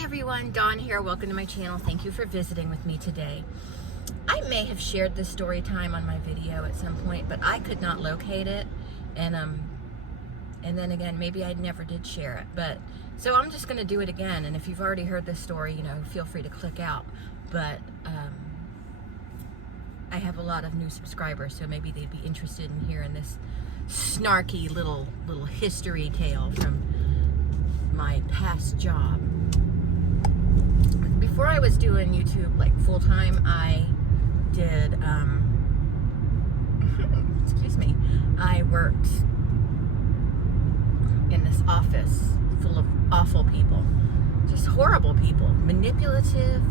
Hi everyone, Dawn here. Welcome to my channel. Thank you for visiting with me today. I may have shared this story time on my video at some point, but I could not locate it, and then again, maybe I never did share it. But so I'm just going to do it again. And if you've already heard this story, feel free to click out. But I have a lot of new subscribers, so maybe they'd be interested in hearing this snarky little history tale from my past job. Before I was doing YouTube like full-time, I did excuse me, I worked in this office full of awful people, just horrible people, manipulative,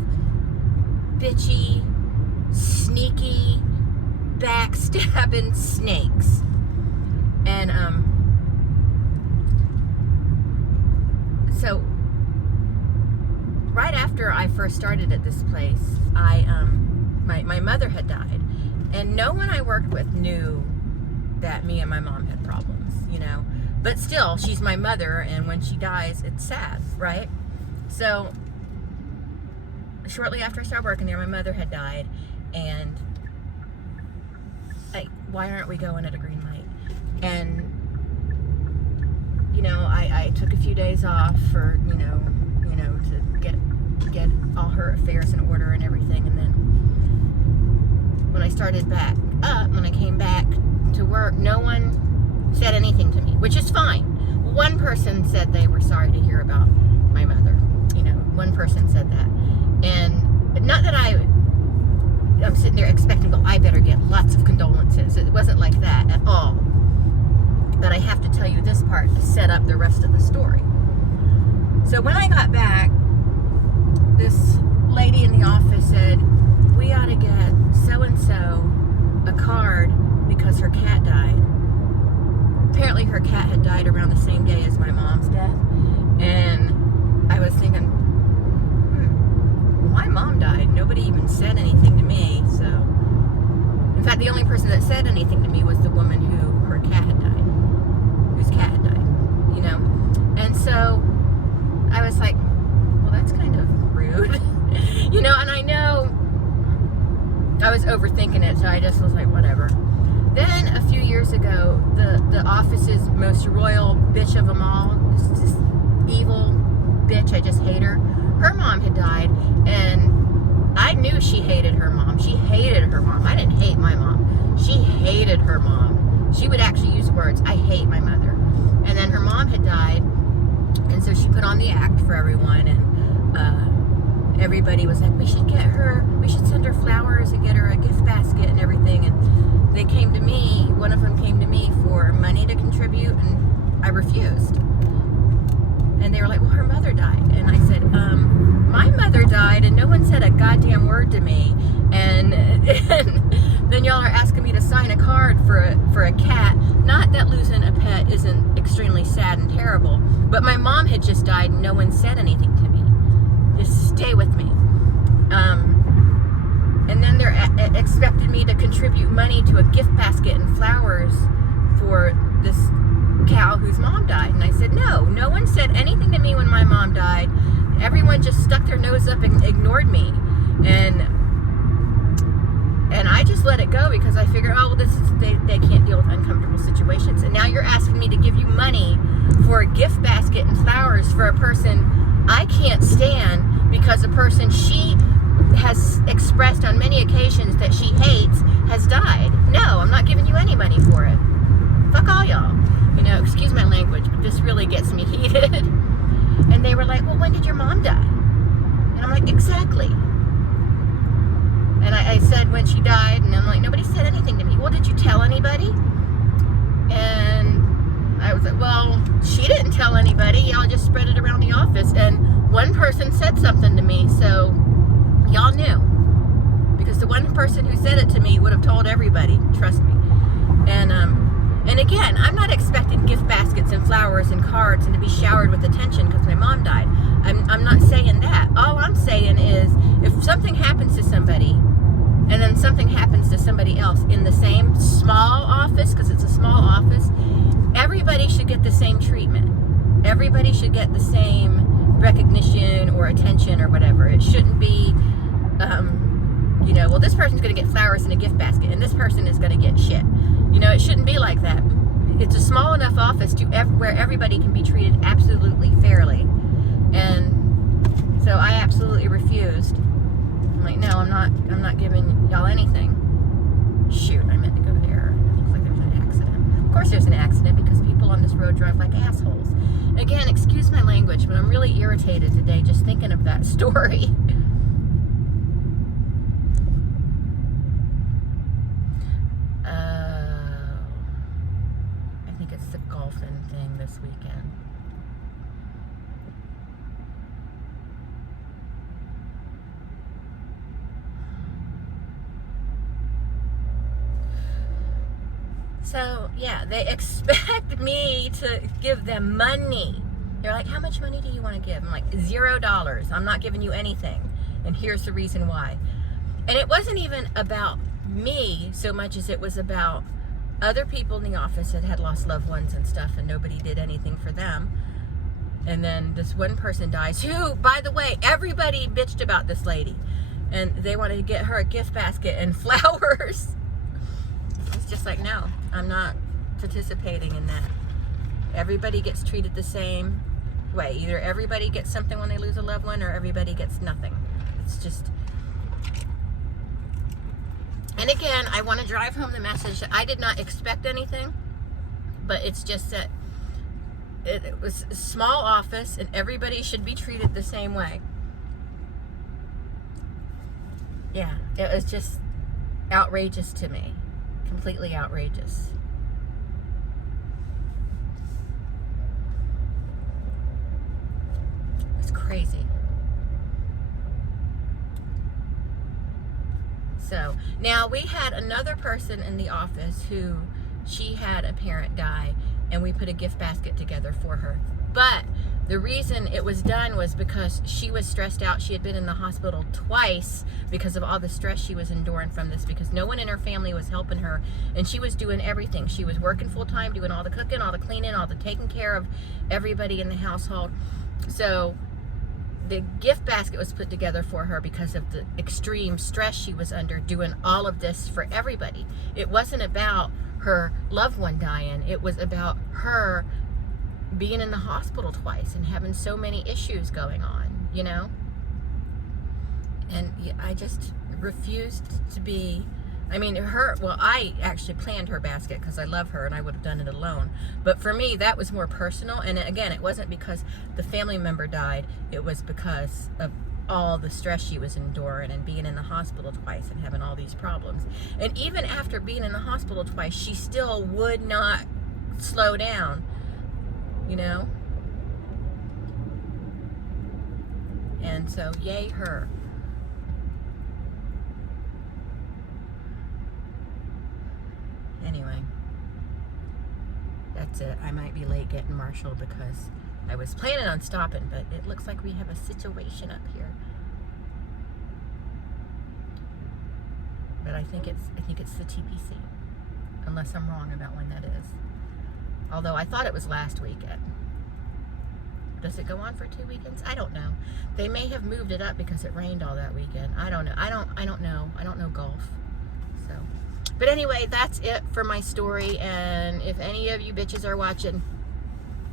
bitchy, sneaky, backstabbing snakes. And so right after I first started at this place, my mother had died, and no one I worked with knew that me and my mom had problems, but still, she's my mother, and when she dies, it's sad, right? So shortly after I started working there, my mother had died, and why aren't we going at a green light? And I took a few days off for to get all her affairs in order and everything. And then when I started back up, when I came back to work, no one said anything to me, which is fine. One person said they were sorry to hear about my mother. One person said that. And not that I'm sitting there expecting, well, I better get lots of condolences. It wasn't like that at all. But I have to tell you this part to set up the rest of the story. So when I got back, this lady in the office said, we ought to get so-and-so a card because her cat died. Apparently her cat had died around the same day as my mom's death. And I was thinking, my mom died. Nobody even said anything to me. So, in fact, the only person that said anything to me was the woman her cat had died. Whose cat had died, And so I was like, well, that's kind of rude, and I know I was overthinking it, so I just was like, whatever. Then a few years ago, the office's most royal bitch of them all, this evil bitch, I just hate her. Her mom had died, and I knew she hated her mom. She hated her mom. I didn't hate my mom. She hated her mom. She would actually use words, I hate my mother. And then her mom had died, and so she put on the act for everyone, and everybody was like, we should send her flowers and get her a gift basket and everything. And they came to me, one of them came to me for money to contribute, and I refused. And they were like, well, her mother died. And I said, my mother died, and no one said a goddamn word to me. And then y'all are asking me to sign a card for a cat. Not that losing a pet isn't extremely sad and terrible, but my mom had just died and no one said anything to me. Just stay with me. And then they're expected me to contribute money to a gift basket and flowers for this cow whose mom died. And I said, no one said anything to me when my mom died. Everyone just stuck their nose up and ignored me. And I just let it go because I figured, oh, well, they can't deal with uncomfortable situations. And now you're asking me to give you money for a gift basket and flowers for a person I can't stand because a person she has expressed on many occasions that she hates has died. No, I'm not giving you any money for it. Fuck all y'all. Excuse my language, but this really gets me heated. And they were like, well, when did your mom die? And I'm like, exactly. And I said when she died, and I'm like, nobody said anything to me. Well, did you tell anybody? And I was like, well, she didn't tell anybody. Y'all just spread it around the office. And one person said something to me, so y'all knew. Because the one person who said it to me would have told everybody, trust me. And again, I'm not expecting gift baskets and flowers and cards and to be showered with attention because my mom died. I'm not saying that. All I'm saying is if something happens to somebody and then something happens to somebody else in the same small office, because it's a small office, everybody should get the same treatment. Everybody should get the same recognition or attention or whatever. It shouldn't be, you know, well, this person's going to get flowers in a gift basket and this person is going to get shit. You know, it shouldn't be like that. It's a small enough office to where everybody can be treated absolutely fairly. And so I absolutely refused. I'm like, no, I'm not giving y'all anything. Shoot, I meant to go there. It looks like there's an accident. Of course there's an accident because people on this road drive like assholes. Again, excuse my language, but I'm really irritated today just thinking of that story. I think it's the golfing thing this weekend. So, yeah, they expect me to give them money. They're like, how much money do you want to give? I'm like, $0. I'm not giving you anything. And here's the reason why. And it wasn't even about me so much as it was about other people in the office that had lost loved ones and stuff, and nobody did anything for them. And then this one person dies, who, by the way, everybody bitched about this lady. And they wanted to get her a gift basket and flowers. It's just like, no, I'm not participating in that. Everybody gets treated the same way. Either everybody gets something when they lose a loved one or everybody gets nothing. It's just... And again, I want to drive home the message that I did not expect anything, but it's just that it was a small office and everybody should be treated the same way. Yeah, it was just outrageous to me. Completely outrageous. It's crazy. So now we had another person in the office who she had a parent die, and we put a gift basket together for her. But the reason it was done was because she was stressed out. She had been in the hospital twice because of all the stress she was enduring from this, because no one in her family was helping her, and she was doing everything. She was working full time, doing all the cooking, all the cleaning, all the taking care of everybody in the household. So the gift basket was put together for her because of the extreme stress she was under doing all of this for everybody. It wasn't about her loved one dying. It was about her being in the hospital twice and having so many issues going on, you know? And I just refused to be... I mean, I actually planned her basket because I love her and I would have done it alone. But for me, that was more personal. And again, it wasn't because the family member died. It was because of all the stress she was enduring and being in the hospital twice and having all these problems. And even after being in the hospital twice, she still would not slow down, you know? And so, yay her. Anyway, that's it. I might be late getting Marshall because I was planning on stopping, but it looks like we have a situation up here. But I think it's the TPC, unless I'm wrong about when that is. Although I thought it was last weekend. Does it go on for 2 weekends? I don't know. They may have moved it up because it rained all that weekend. I don't know. I don't know. I don't know golf. So. But anyway, that's it for my story, and if any of you bitches are watching,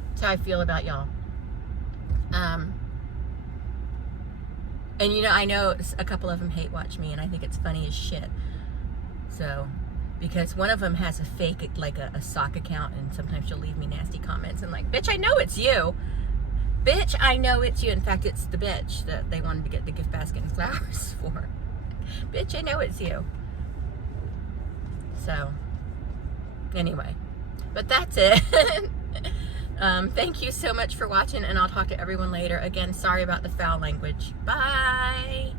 that's how I feel about y'all. And you know, I know a couple of them hate watch me, and I think it's funny as shit. So, because one of them has a fake, like a sock account, and sometimes she'll leave me nasty comments, and like, bitch, I know it's you. Bitch, I know it's you. In fact, it's the bitch that they wanted to get the gift basket and flowers for. Bitch, I know it's you. So, anyway, but that's it. Thank you so much for watching, and I'll talk to everyone later. Again, sorry about the foul language. Bye.